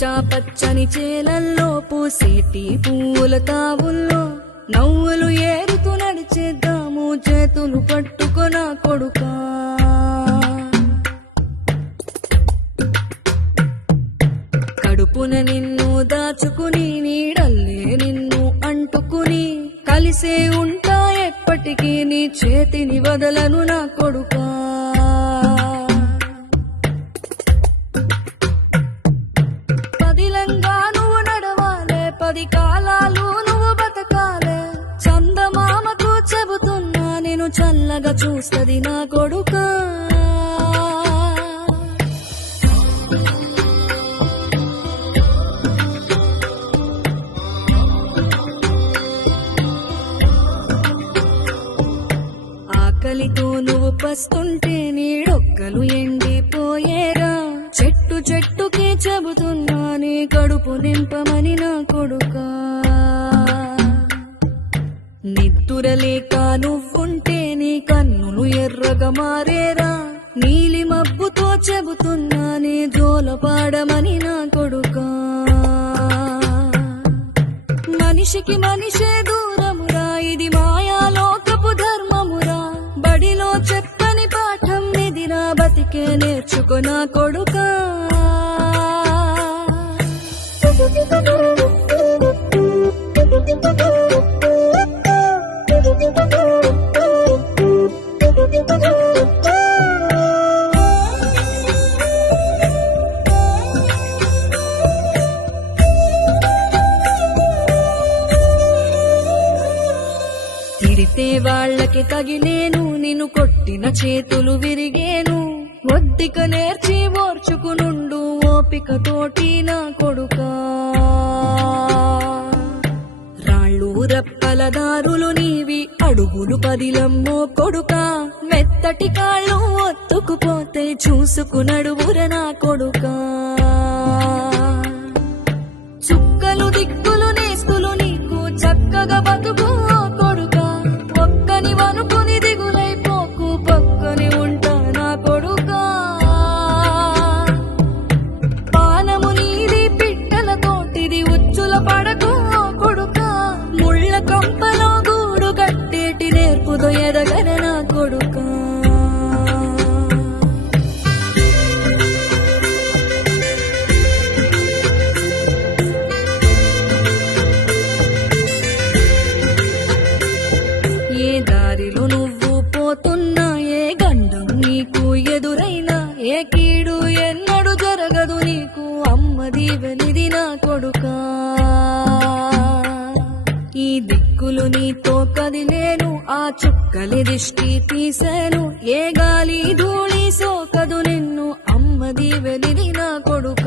పచ్చా పచ్చని చేలల్లో పూసేటి పూల తావుల్లో నవ్వులు ఏరుతూ నడిచేద్దాము చేతులు పట్టుకొన కొడుకా. కడుపున నిన్ను దాచుకుని నీడల్లే నిన్ను అంటుకుని కలిసే ఉంటా ఎప్పటికీ నీ చేతిని వదలను నా కొడుకా. పదిలంగా నువ్వు నడవాలే, 10 కాలాలు నువ్వు బతకాలే. చందమామకు చెబుతున్నా నేను చల్లగా చూస్తది నా కొడుకా. ఆకలితో నువ్వు పస్తుంటే నీడొక్కలు ఎండిపోయేరా. చెట్టు చెట్టుకే చెబుతున్నా నీ కడుపు నింపమని నా కొడుకా. నిద్దురలేక నువ్వుంటే నీ కన్నులు ఎర్రగా మారేరా. నీలి మబ్బుతో చెబుతున్నా నీ జోలపాడమని నా కొడుకా. మనిషికి మనిషే దూరమురా, ఇది మాయాలోకపు ధర్మమురా. బడిలో చెప్పని పాఠం నిదిరా, బతికే నేర్చుకో నా కొడుకా. తిడితే వాళ్ళకి తగిలేను, నిన్ను కొట్టిన చేతులు విరిగేను. ఒడ్డిక నేర్చి ఓర్చుకునుండు ఓపికతోటి నా కొడుకా. రాళ్ళు రప్పల దారులు నీవి, అడుగులు 10లమ్మో కొడుకా. మెత్తటి కాళ్ళు ఒత్తుకుపోతే చూసుకునడువుర నా కొడుకా. చుక్కలు దిక్కులు నేస్తులు నీకు చక్కగా బతుకు కొడుకా. ఒక్కని వనుకుని దిగులైపోకు, పక్కని ఉంటా నా కొడుకా. పానము నీది పిట్టల తోటిది, ఉచ్చుల పడకు కొడుకా. ముళ్ళ కంపలో గూడు కట్టేటి నేర్పుదో ఎదగర నా కొడుకా. ఏ దారిలో నువ్వు పోతున్నా, ఏ గండం నీకు ఎదురైనా, ఏ కీడు ఎన్నడు జరగదు నీకు అమ్మ దీవెనిది నా కొడుకా. ఈ దిక్కులు నీతో కదిలేను, ఆ చుక్కలి దిష్టి తీశాను. ఏ గాలి ధూళి సోకదు నిన్ను అమ్మ దీవెనిది నా కొడుకా.